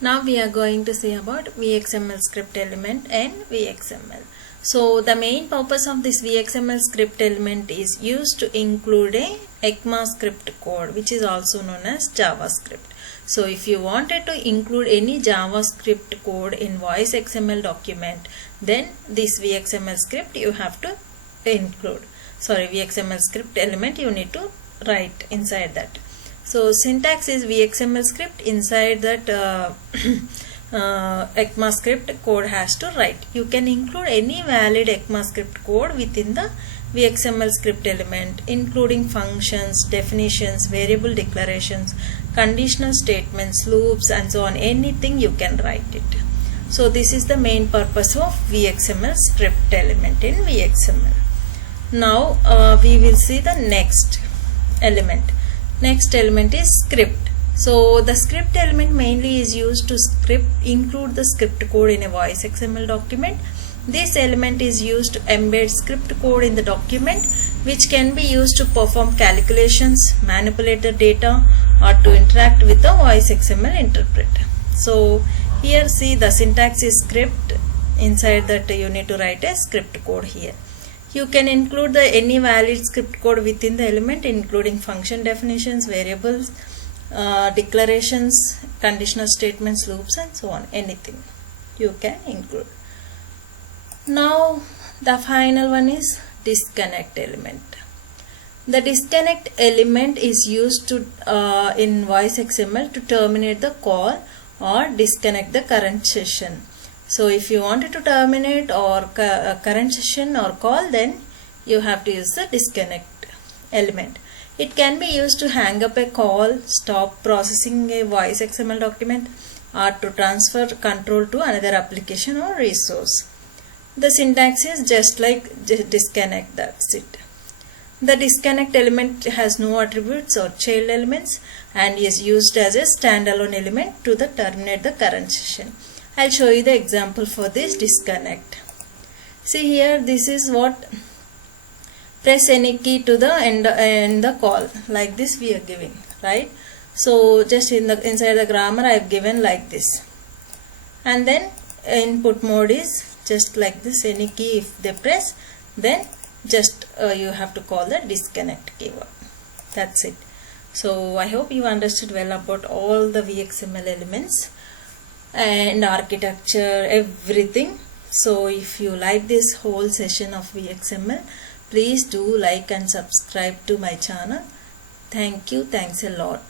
Now we are going to see about VXML script element and VXML. So the main purpose of this VXML script element is used to include a ECMAScript code, which is also known as JavaScript. So if you wanted to include any JavaScript code in voice XML document, then this VXML script you have to include. VXML script element you need to write inside that. So syntax is VXML script. Inside that ECMAScript code has to write. You can include any valid ECMAScript code within the VXML script element, including functions, definitions, variable declarations, conditional statements, loops, and so on. Anything you can write it. So this is the main purpose of VXML script element in VXML. Now we will see the next element. Next element is script. So the script element mainly is used to include the script code in a voice XML document. This element is used to embed script code in the document, which can be used to perform calculations, manipulate the data, or to interact with the voice XML interpreter. So here see the syntax is script. Inside that you need to write a script code here. You can include any valid script code within the element, including function definitions, variables, declarations, conditional statements, loops, and so on. Anything you can include. Now the final one is disconnect element. The disconnect element is used to in voice XML to terminate the call or disconnect the current session. So if you wanted to terminate or current session or call, then you have to use the disconnect element. It can be used to hang up a call, stop processing a voice XML document, or to transfer control to another application or resource. The syntax is just like disconnect, that's it. The disconnect element has no attributes or child elements and is used as a standalone element to terminate the current session. I'll show you the example for this disconnect. See here, this is what, press any key to the end the call, like this we are giving, right? So just inside the grammar I have given like this, and then input mode is just like this, any key if they press, then just you have to call the disconnect keyword. That's it. So I hope you understood well about all the VXML elements and architecture, everything. So if you like this whole session of VXML, please do like and subscribe to my channel. Thank you. Thanks a lot.